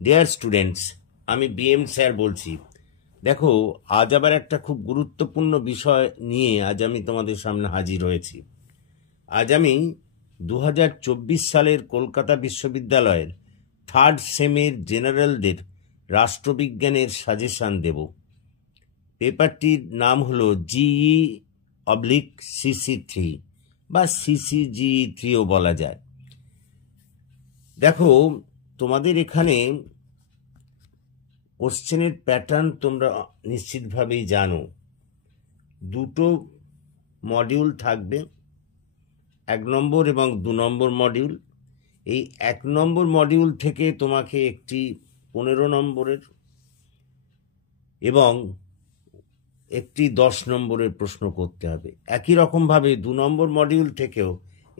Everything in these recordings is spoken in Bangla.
ডিয়ার স্টুডেন্টস, আমি বিএম স্যার বলছি। দেখো, আজ আবার একটা খুব গুরুত্বপূর্ণ বিষয় নিয়ে আজ আমি তোমাদের সামনে হাজির হয়েছি। আজ আমি 2024 সালের কলকাতা বিশ্ববিদ্যালয়ের থার্ড সেমের জেনারেলদের রাষ্ট্রবিজ্ঞানের সাজেশন দেব। পেপারটির নাম হলো GE/CC3 বা CCGE3ও বলা যায়। দেখো, তোমাদের এখানে কোশ্চেনের প্যাটার্ন তোমরা নিশ্চিতভাবেই জানো। দুটো মডিউল থাকবে, 1 নম্বর এবং 2 নম্বর মডিউল। এই 1 নম্বর মডিউল থেকে তোমাকে একটি 15 নম্বরের এবং একটি 10 নম্বরের প্রশ্ন করতে হবে। একই রকমভাবে 2 নম্বর মডিউল থেকেও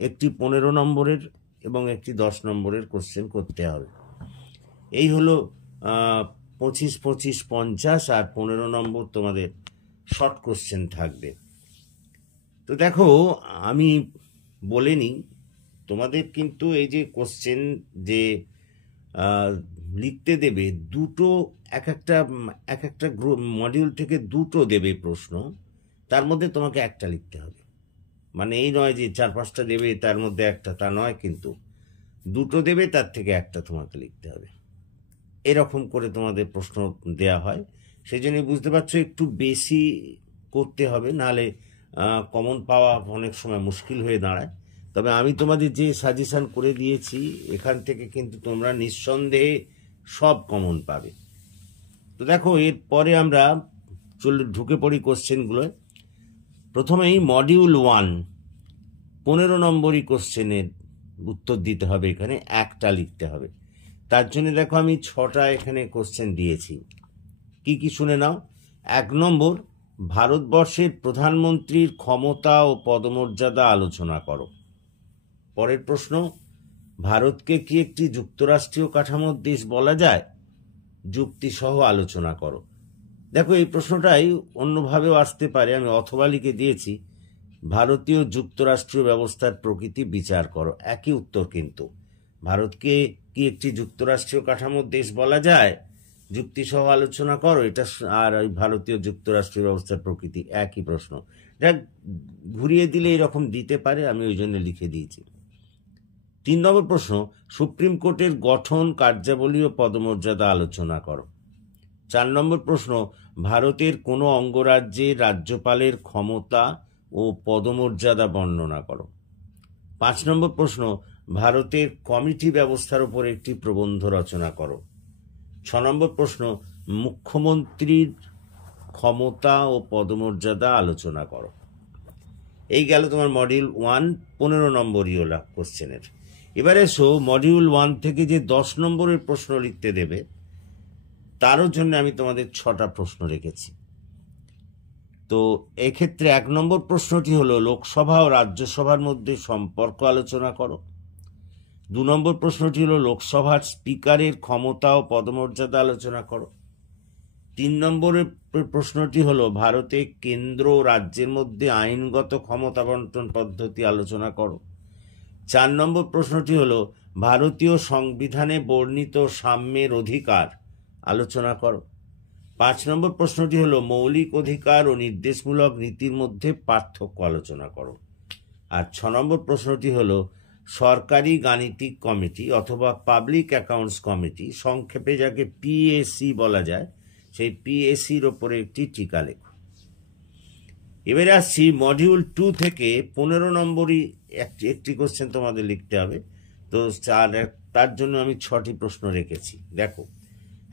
একটি 15 নম্বরের এবং একটি 10 নম্বরের কোশ্চেন করতে হবে। এই হলো 25, 25, 50 আর 15 নম্বর তোমাদের শর্ট কোশ্চেন থাকবে। তো দেখো, আমি বলে নিই, তোমাদের কিন্তু এই যে কোশ্চেন যে লিখতে দেবে, দুটো এক একটা গ্রুপ মডিউল থেকে দুটো দেবে প্রশ্ন, তার মধ্যে তোমাকে একটা লিখতে হবে। মানে এই নয় যে 4-5টা দেবে তার মধ্যে একটা, তা নয়, কিন্তু দুটো দেবে তার থেকে একটা তোমাকে লিখতে হবে। এরকম করে তোমাদের প্রশ্ন দেয়া হয়। সেই জন্য বুঝতে পারছো একটু বেশি করতে হবে, নাহলে কমন পাওয়া অনেক সময় মুশকিল হয়ে দাঁড়ায়। তবে আমি তোমাদের যে সাজেশন করে দিয়েছি, এখান থেকে কিন্তু তোমরা নিঃসন্দেহে সব কমন পাবে। তো দেখো, এরপরে আমরা ঢুকে পড়ি কোশ্চেনগুলোয়। প্রথমেই মডিউল 1, 15 নম্বরই কোশ্চেনের উত্তর দিতে হবে। এখানে একটা লিখতে হবে। তার জন্য দেখো, আমি 6টা এখানে কোশ্চেন দিয়েছি। কি কি শুনে নাও। 1 নম্বর, ভারতবর্ষের প্রধানমন্ত্রীর ক্ষমতা ও পদমর্যাদা আলোচনা করো। পরের প্রশ্ন, ভারতকে কি একটি যুক্তরাষ্ট্রীয় কাঠামোর দেশ বলা যায়? যুক্তি সহ আলোচনা করো। দেখো, এই প্রশ্নটাই অন্যভাবেও আসতে পারে, আমি অথবা লিখে দিয়েছি, ভারতীয় যুক্তরাষ্ট্রীয় ব্যবস্থার প্রকৃতি বিচার করো। একই উত্তর কিন্তু। ভারতকে কি একটি যুক্তরাষ্ট্রীয় কাঠামোর দেশ বলা যায়? যুক্তি সহ আলোচনা করো, এটা আর ওই ভারতীয় যুক্তরাষ্ট্রীয় ব্যবস্থার প্রকৃতি একই প্রশ্ন। এটা ঘুরিয়ে দিলে এরকম দিতে পারে, আমি ওই জন্য লিখে দিয়েছি। 3 নম্বর প্রশ্ন, সুপ্রিম কোর্টের গঠন, কার্যাবলী ও পদমর্যাদা আলোচনা করো। 4 নম্বর প্রশ্ন, ভারতের কোনো অঙ্গরাজ্যের রাজ্যপালের ক্ষমতা ও পদমর্যাদা বর্ণনা করো। 5 নম্বর প্রশ্ন, ভারতের কমিটি ব্যবস্থার উপর একটি প্রবন্ধ রচনা করো। 6 নম্বর প্রশ্ন, মুখ্যমন্ত্রীর ক্ষমতা ও পদমর্যাদা আলোচনা করো। এই গেল তোমার মডিউল 1, 15 নম্বরই হলো কোশ্চেনের। এবারে এসো মডিউল 1 থেকে যে 10 নম্বরের প্রশ্ন লিখতে দেবে, তারও জন্য আমি তোমাদের 6টা প্রশ্ন রেখেছি। তো এক্ষেত্রে 1 নম্বর প্রশ্নটি হলো, লোকসভা ও রাজ্যসভার মধ্যে সম্পর্ক আলোচনা করো। 2 নম্বর প্রশ্নটি হলো, লোকসভার স্পিকারের ক্ষমতা ও পদমর্যাদা আলোচনা করো। 3 নম্বরের প্রশ্নটি হলো, ভারতে কেন্দ্র ও রাজ্যের মধ্যে আইনগত ক্ষমতা বন্টন পদ্ধতি আলোচনা করো। 4 নম্বর প্রশ্নটি হলো, ভারতীয় সংবিধানে বর্ণিত সাম্যের অধিকার আলোচনা করো। 5 নম্বর প্রশ্নটি হলো, মৌলিক অধিকার ও নির্দেশমূলক নীতির মধ্যে পার্থক্য আলোচনা করো। আর 6 নম্বর প্রশ্নটি হলো, সরকারি গাণিতিক কমিটি অথবা পাবলিক অ্যাকাউন্টস কমিটি, সংক্ষেপে যাকে পিএসি বলা যায়, সেই পিএসির ওপরে একটি টিকা লেখো। এবারে আসছি মডিউল 2 থেকে 15 নম্বরই একটি কোশ্চেন তোমাদের লিখতে হবে। তো তার জন্য আমি 6টি প্রশ্ন রেখেছি। দেখো,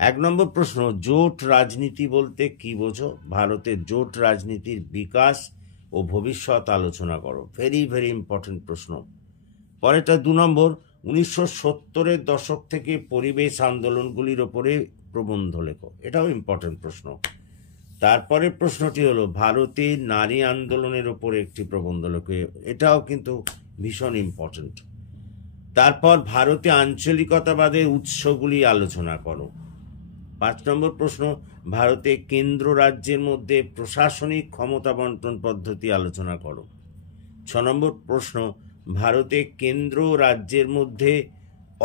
1 নম্বর প্রশ্ন, জোট রাজনীতি বলতে কি বোঝো? ভারতের জোট রাজনীতির বিকাশ ও ভবিষ্যৎ আলোচনা করো। ভেরি ভেরি ইম্পর্টেন্ট প্রশ্ন। পরেরটা 2 নম্বর, 1970-এর দশক থেকে পরিবেশ আন্দোলনগুলির ওপরে প্রবন্ধ লেখো। এটাও ইম্পর্টেন্ট প্রশ্ন। তারপরে প্রশ্নটি হলো, ভারতে নারী আন্দোলনের ওপরে একটি প্রবন্ধ লেখো। এটাও কিন্তু ভীষণ ইম্পর্টেন্ট। তারপর ভারতে আঞ্চলিকতাবাদের উৎসগুলি আলোচনা করো। 5 নম্বর প্রশ্ন, ভারতে কেন্দ্র রাজ্যের মধ্যে প্রশাসনিক ক্ষমতা বন্টন পদ্ধতি আলোচনা করো। 6 নম্বর প্রশ্ন, ভারতে কেন্দ্র রাজ্যের মধ্যে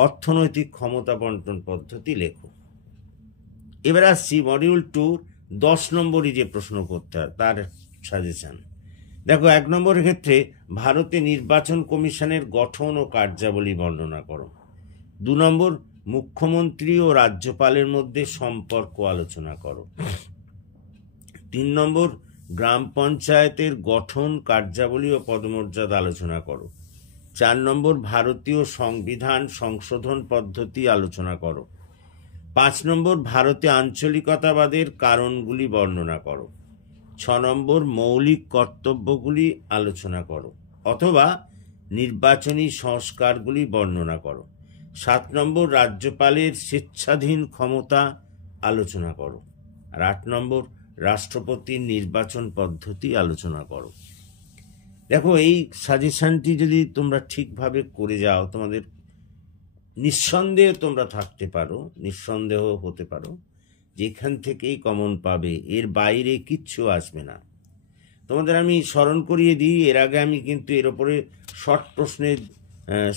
অর্থনৈতিক ক্ষমতা বন্টন পদ্ধতি লেখো। এবার আসছি মডিউল 2 10 নম্বরই যে প্রশ্ন করতে হয় তার সাজেশন। দেখো 1 নম্বরের ক্ষেত্রে ভারতে নির্বাচন কমিশনের গঠন ও কার্যাবলী বর্ণনা করো। 2 নম্বর মুখ্যমন্ত্রী ও রাজ্যপালের মধ্যে সম্পর্ক আলোচনা করো। 3 নম্বর গ্রাম পঞ্চায়েতের গঠন, কার্যাবলী ও পদমর্যাদা আলোচনা করো। 4 নম্বর ভারতীয় সংবিধান সংশোধন পদ্ধতি আলোচনা করো। 5 নম্বর ভারতে আঞ্চলিকতাবাদের কারণগুলি বর্ণনা করো। 6 নম্বর মৌলিক কর্তব্যগুলি আলোচনা করো অথবা নির্বাচনী সংস্কারগুলি বর্ণনা করো। 7 নম্বর রাজ্যপালের স্বেচ্ছাধীন ক্ষমতা আলোচনা করো। আর 8 নম্বর রাষ্ট্রপতির নির্বাচন পদ্ধতি আলোচনা করো। দেখো এই সাজেশনটি যদি তোমরা ঠিকভাবে করে যাও, তোমাদের নিঃসন্দেহে তোমরা থাকতে পারো, নিঃসন্দেহ হতে পারো যেখান থেকেই কমন পাবে, এর বাইরে কিচ্ছু আসবে না। তোমাদের আমি স্মরণ করিয়ে দিই, এর আগে আমি কিন্তু এর ওপরে শর্ট প্রশ্নের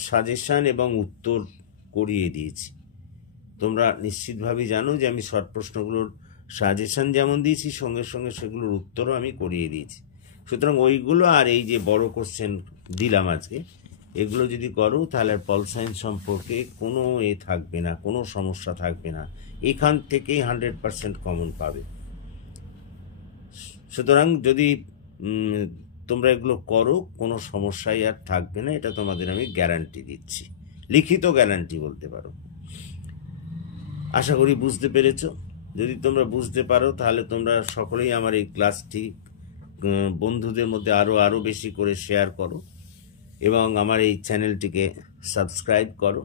সাজেশন এবং উত্তর করিয়ে দিয়েছি। তোমরা নিশ্চিতভাবেই জানো যে আমি শর্ট প্রশ্নগুলোর সাজেশন যেমন দিয়েছি সঙ্গে সঙ্গে সেগুলোর উত্তরও আমি করিয়ে দিয়েছি। সুতরাং ওইগুলো আর এই যে বড় কোশ্চেন দিলাম আজকে, এগুলো যদি করো তাহলে পল সায়েন্স সম্পর্কে কোনো থাকবে না, কোনো সমস্যা থাকবে না, এখান থেকেই 100% কমন পাবে। সুতরাং যদি তোমরা এগুলো করো কোনো সমস্যাই আর থাকবে না, এটা তোমাদের আমি গ্যারান্টি দিচ্ছি, লিখিত গ্যারান্টি বলতে পারো। আশা করি বুঝতে পেরেছো। যদি তোমরা বুঝতে পারো তাহলে তোমরা সকলেই আমার এই ক্লাসটি বন্ধুদের মধ্যে আরও বেশি করে শেয়ার করো এবং আমার এই চ্যানেলটিকে সাবস্ক্রাইব করো,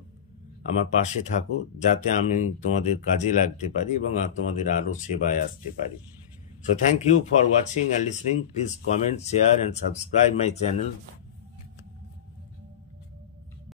আমার পাশে থাকো যাতে আমি তোমাদের কাজে লাগতে পারি এবং তোমাদের আরও সেবায় আসতে পারি। So thank you for watching and listening. Please comment, share and subscribe my channel.